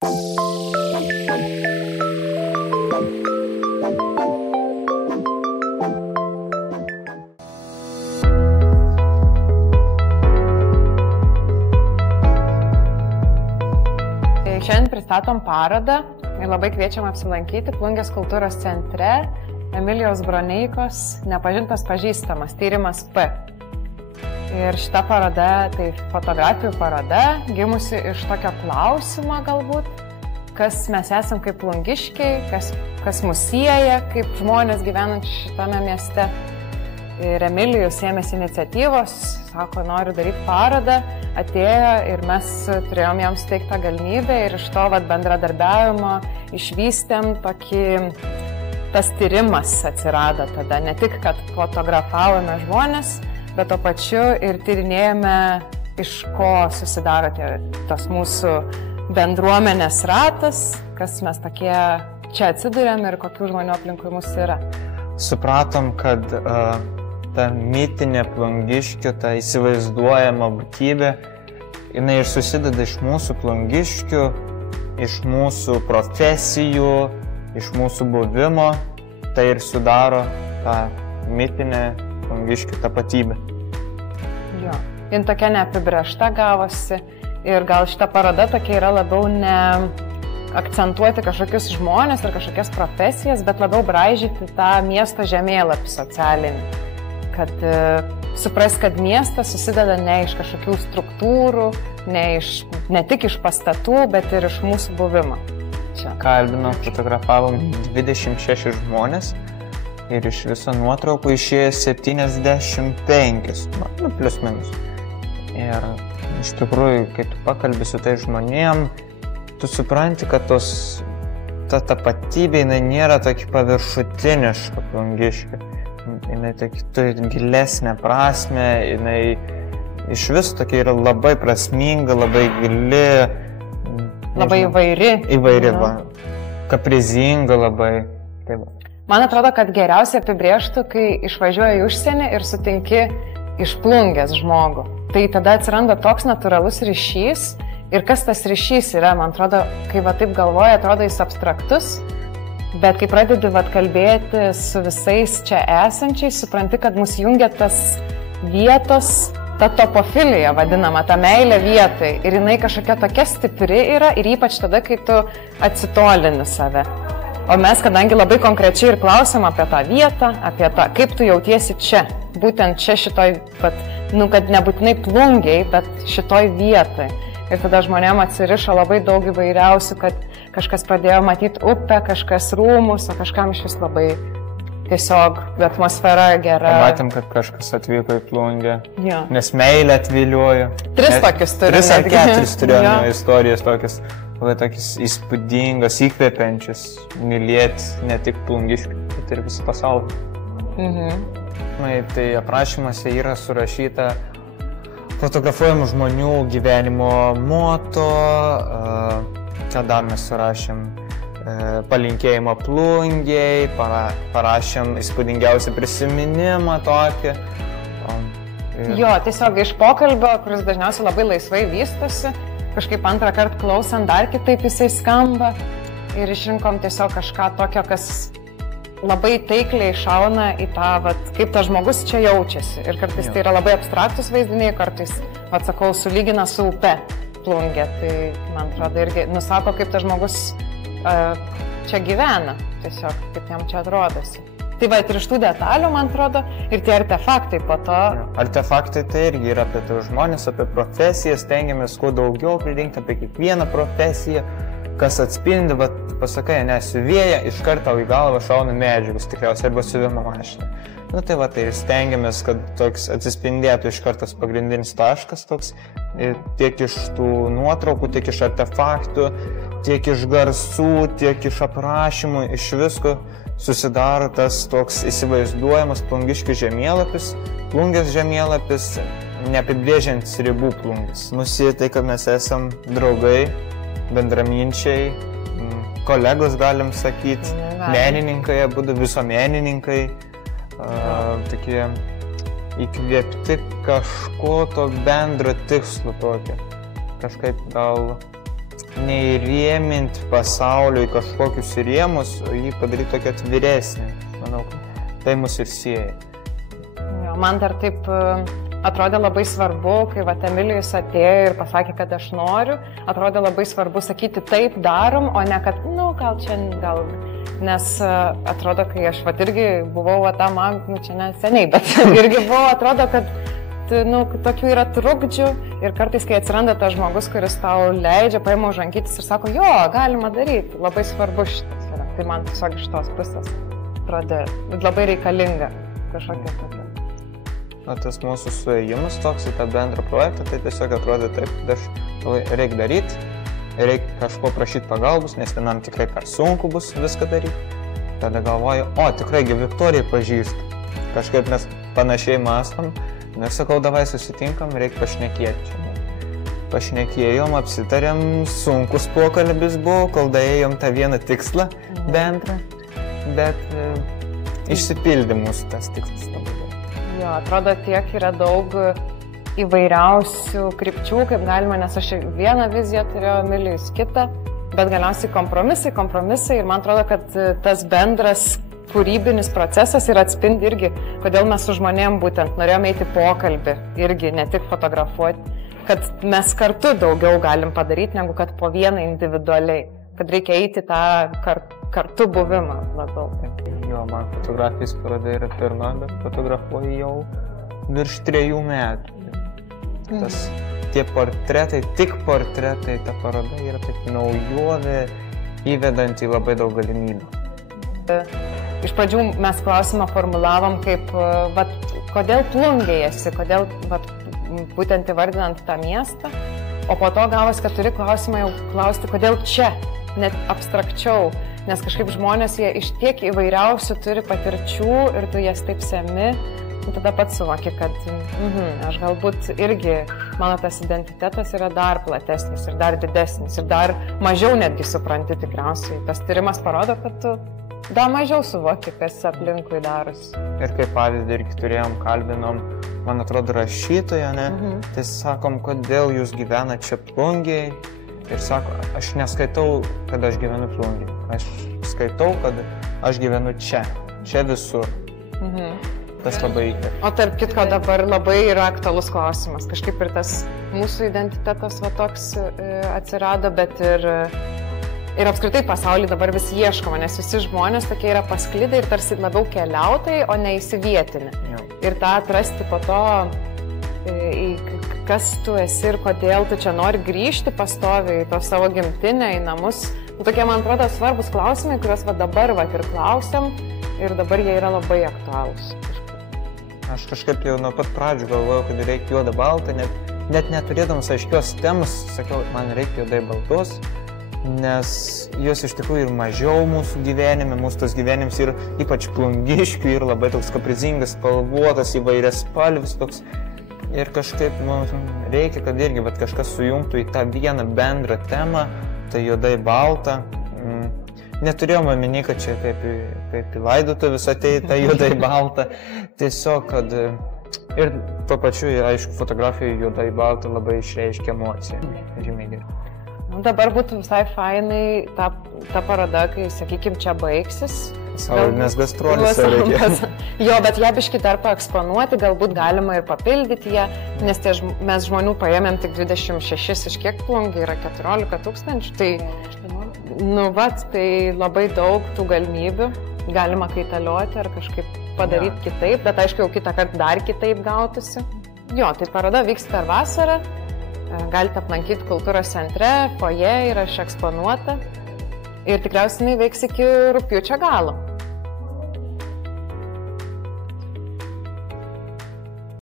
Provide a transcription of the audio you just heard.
Šiandien pristatom parodą ir labai kviečiam apsilankyti Plungės kultūros centre Emilijos Broneikos Nepažintas pažįstamas tyrimas P. Ir šita paroda tai fotografijų paroda, gimusi iš tokio klausimo galbūt, kas mes esam kaip plungiškiai, kas mus sieja kaip žmonės gyvenantys šitame mieste. Ir Emilijus ėmėsi iniciatyvos, sako, noriu daryti parodą, atėjo ir mes turėjom jam suteikti galimybę ir iš to bendradarbiavimo išvystėm tokį, tas tyrimas atsirado tada. Ne tik, kad fotografavome žmonės, bet to pačiu ir tyrinėjome, iš ko susidaro tas mūsų bendruomenės ratas, kas mes tokie čia atsiduriam ir kokių žmonių aplinkui mus yra. Supratom, kad ta mitinė plungiškių, ta įsivaizduojama būtybė, jinai ir susideda iš mūsų plungiškių, iš mūsų profesijų, iš mūsų buvimo, tai ir sudaro tą mitinę plungiškių tapatybę. Jo, jin tokia neapibrėžta gavosi ir gal šita paroda tokia yra labiau ne akcentuoti kažkokius žmonės ar kažkokias profesijas, bet labiau braižyti tą miesto žemėlapį socialinį. Kad supras, kad miestas susideda ne iš kažkokių struktūrų, ne tik iš pastatų, bet ir iš mūsų buvimo. Čia. Kalbinom, fotografavom 26 žmonės ir iš viso nuotraukų išėjo 75, plius minus. Ir iš tikrųjų, kai tu pakalbi su tai žmonėm, tu supranti, kad ta tapatybė nėra tokia paviršutiniška plungiška. Jinai turi gilesnę prasme, jinai iš vis tokia yra labai prasminga, labai gili. Labai įvairi. Įvairi, kaprizinga labai. Taip. Man atrodo, kad geriausiai apibrėžtų, kai išvažiuoji į užsienį ir sutinki iš Plungės žmogų. Tai tada atsiranda toks natūralus ryšys. Ir kas tas ryšys yra, man atrodo, kai taip galvoja, atrodo jis abstraktus. Bet kai pradedi kalbėti su visais čia esančiais, supranti, kad mus jungia tas vietos, ta topofilija vadinama, ta meilė vietai. Ir jinai kažkokia tokia stipri yra ir ypač tada, kai tu atsitolini save. O mes, kadangi labai konkrečiai ir klausim apie tą vietą, apie tą, kaip tu jautiesi čia. Būtent čia šitoj, kad nebūtinai Plungiai, bet šitoj vietai. Ir tada žmonėm atsirišo labai daug įvairiausių, kad kažkas pradėjo matyti upę, kažkas rūmus, o kažkam iš vis labai tiesiog atmosfera gera. Matėm, kad kažkas atvyko į Plungę, jo. Nes meilė atviliojo. 3 tokius turėjome. 3 ar 4 turėjome istorijas tokias, labai tokias įspūdingas, įkvepiančias, mylėti ne tik plungiškių, bet ir visą pasaulį. Tai aprašymuose yra surašyta fotografuojamų žmonių gyvenimo moto, čia dar mes surašėm palinkėjimą Plungiai, parašėm įspūdingiausią prisiminimą tokį. Jo, tiesiog iš pokalbio, kuris dažniausiai labai laisvai vystosi, kažkaip antrą kartą klausant dar kitaip jisai skamba ir išrinkom tiesiog kažką tokio, kas labai taikliai šauna į tą, kaip tas žmogus čia jaučiasi. Ir kartais tai yra labai abstraktus vaizdiniai, kartais, sakau, sulygina su upe Plungė. Tai, man atrodo, irgi nusako, kaip tas žmogus čia gyvena, tiesiog, kaip jam čia atrodosi. Tai ir iš tų detalių, man atrodo, ir tie artefaktai po to. Artefaktai tai irgi yra apie tos žmonės, apie profesijas, stengiamės kuo daugiau pririnkti apie kiekvieną profesiją, kas atspindi, pasakai, siuvėja, iš karto į galvą šauna medžiagus tikriausiai, arba siuvimo mašina. Tai ir stengiamės, kad toks atsispindėtų iš kartas pagrindinis taškas toks, tiek iš tų nuotraukų, tiek iš artefaktų, tiek iš garsų, tiek iš aprašymų, iš visko susidaro tas toks įsivaizduojamas plungiškių žemėlapis, Plungės žemėlapis, neapibrėžiantis ribų Plungės. Nusieja tai, kad mes esam draugai, bendraminčiai, kolegos galim sakyti, menininkai, abudu visuomenininkai, tokie įkvėpti kažko to bendro tikslo tokio. Kažkaip gal neįrėminti pasaulio į kažkokius rėmus, o jį padaryti tokį atviresnį. Manau, tai mus ir sieja. Man dar taip atrodė labai svarbu, kai Emilijus atėjo ir pasakė, kad aš noriu, atrodė labai svarbu sakyti taip darom, o ne kad, gal čia, nes atrodo, kai aš irgi buvau tam, čia neseniai, bet irgi buvo, atrodo, kad tokių yra trukdžių ir kartais, kai atsiranda tas žmogus, kuris tau leidžia, paima už rankytis ir sako, jo, galima daryti, labai svarbu šitas yra. Tai man tiesiog iš tos pusės atrodė labai reikalinga kažkokia tokia. Tas mūsų suėjimas toks į tą bendrą projektą, tai tiesiog atrodė taip, kad reikia daryti, reikia kažko prašyti pagalbos, nes vienam tikrai per sunku bus viską daryti. Tada galvoju, tikraigi Viktorijai pažįstu. Kažkaip mes panašiai mąstom. Ir sakau, davai susitinkam, reikia pašnekėti čia. Pašnekėjom, apsitarėm, sunkus pokalbis buvo, kol daėjom tą vieną tikslą bendrą, bet išsipildė mūsų tas tikslas labai daug. Jo, atrodo, tiek yra daug įvairiausių krypčių, kaip galima, nes aš vieną viziją turėjau, Emilijus kitą, bet galiausiai kompromisai ir man atrodo, kad tas bendras kūrybinis procesas ir atspindi irgi, kodėl mes su žmonėm būtent norėjome eiti pokalbį, irgi ne tik fotografuoti, kad mes kartu daugiau galim padaryti, negu kad po vieną individualiai, kad reikia eiti tą kartu buvimą labiau. Jo, man fotografijos paroda yra pirma, bet fotografuoju jau virš 3 metų. Tie portretai, tik portretai, ta paroda yra taip naujovė, įvedant į labai daug galimybių. Iš pradžių mes klausimą formulavom kaip, kodėl Plungėj esi, kodėl būtent įvardinant tą miestą, o po to gavos, kad turi klausimą jau klausti, kodėl čia, net abstrakčiau, nes kažkaip žmonės jie iš tiek įvairiausių turi patirčių ir tu jas taip semi, tada pats suvoki, kad aš galbūt irgi, mano tas identitetas yra dar platesnis ir dar didesnis ir dar mažiau netgi supranti tikriausiai. Tas tyrimas parodo, kad tu dar mažiau suvoki, kas aplinkui darosi. Ir kaip pavyzdį irgi turėjom, kalbinom, man atrodo, rašytoją, tai sakom, kodėl jūs gyvenate čia Plungėj. Ir sako, aš neskaitau, kad aš gyvenu Plungėj. Aš skaitau, kad aš gyvenu čia visur. Tas labai įkvėpia. O tarp kitko dabar labai yra aktualus klausimas. Kažkaip ir tas mūsų identitetas toks atsirado, bet ir apskritai pasaulyje dabar vis ieškoma, nes visi žmonės tokie yra pasklidę ir tarsi labiau keliautojai, o ne įsivietinę. Ir tą atrasti po to, kas tu esi ir kodėl tu čia nori grįžti pastoviai į to savo gimtinę, į namus. Tokie, man atrodo, svarbus klausimai, kuriuos dabar ir klausiam ir dabar jie yra labai aktualūs. Aš kažkaip jau nuo pat pradžių galvojau, kad reikia juoda balta, net neturėdamas aiškios temos, sakiau, man reikia juodai baltos, nes jos iš tikrųjų ir mažiau mūsų gyvenime, mūsų tas gyvenims ir ypač plungiškių ir labai toks kaprizingas, spalvotas, įvairias spalvis toks. Ir kažkaip mums reikia, kad irgi kažkas sujungtų į tą vieną bendrą temą, tai juodai balta. Neturėjom omeny, kad čia kaip į laidotuves ateiti, tai juodai balta. Tiesiog, kad ir tuo pačiu, aišku, fotografijoje juodai balta labai išreiškia emociją. Žymiai geriau. Dabar būtų visai fainai ta paroda, kai, sakykime, čia baigsis. Nes gastrolės reikės. Jo, bet ją biškį dar paeksponuoti, galbūt galima ir papildyti ją, nes mes žmonių paėmėm tik 26, iš kiek Plungėj yra 14 000, tai tai labai daug tų galimybių, galima kaitalioti ar kažkaip padaryti kitaip, bet aišku, jau kitą kartą dar kitaip gautųsi. Jo, tai paroda vyks per vasarą, galite aplankyti kultūros centre, foje yra išeksponuota ir tikriausiai veiks iki rugpjūčio galo.